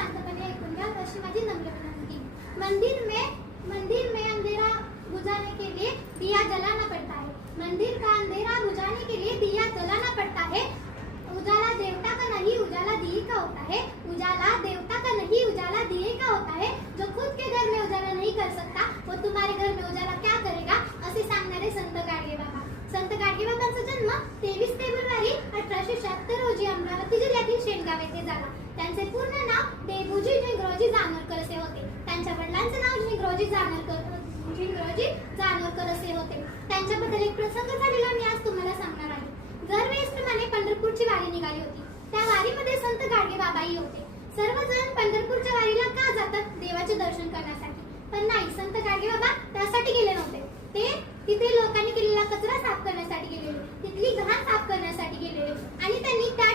शांतपणे ऐकून घ्या, अशी माझी नम्र विनंती। मंदिर में अंधेरा बुझाने के लिए दिया जलाना पड़ता है। मंदिर का अंधेरा बुझाने के लिए दिया जलाना पड़ता है। उजाला देवता का नहीं, उजाला दिए का होता है। उजाला देवता का नहीं, उजाला दिए का होता है। जो खुद के घर में उजाला नहीं कर सकता, वो तुम्हारे घर में उजाला क्या करेगा, असे सांगणारे संत गाडगे बाबा। संत गाडगे बाबांचा जन्म 23 फेब्रुवारी 1876 रोजी अमरावती जिल्ह्यातील शेणगाव येथे झाला। त्यांचे पूर्ण नाव देवूजी झिंगरोजी जानोरकर असे होते। त्यांच्या वडिलांचे नाव झिंगरोजी जानोरकर असे होते। त्यांच्याबद्दल एक प्रसंग झालेला मी आज तुम्हाला सांगणार आहे। दरवेळेसप्रमाणे पंढरपूरची वारी निघाली होती। त्या वारीमध्ये संत गाडगे बाबाही होते। सर्वजण पंढरपूरच्या वारीला का जातात? देवाचे दर्शन करण्यासाठी। पण नाही, संत गाडगे बाबा त्यासाठी गेले नव्हते। ते तिथे लोकांनी केलेला कचरा साफ करण्यासाठी गेलेले, तिथली घाण साफ करण्यासाठी गेलेले आणि त्यांनी त्या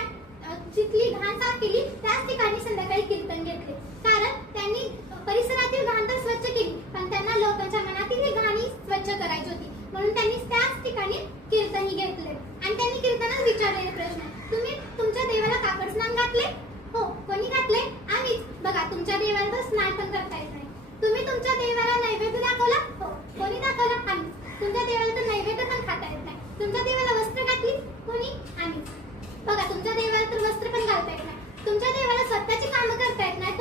जिथली घाण साफ केली त्याच ठिकाणी संध्याकाळी कीर्तन घेतले। कारण त्यांनी परिसरातील घाण तर स्वच्छ केली, पण त्यांना लोकांच्या मनातील घाण स्वच्छ करायची होती, म्हणून त्यांनी त्याच ठिकाणी कीर्तनही घेतले। आणि त्यांनी कीर्तनात विचारलेले प्रश्न, तुम्ही तुमच्या देवाला कापड स्नान घातले? हो. कोणी घातले? आम्हीच। बघा, तुमच्या देवाला तर स्नान पण करता येत नाही। तुम्ही तुमच्या देवाला नैवेद्य दाखवला? हो. कोणी दाखवला? आम्ही। तुमच्या देवाला तर नैवेद्य पण खाता येत नाही। तुमच्या देवाला वस्त्र घातली? कोणी? आम्ही। बघा, तुमच्या देवाला तर वस्त्र पण घालता येत नाही। तुमच्या देवाला स्वतःची कामं करता येत नाही,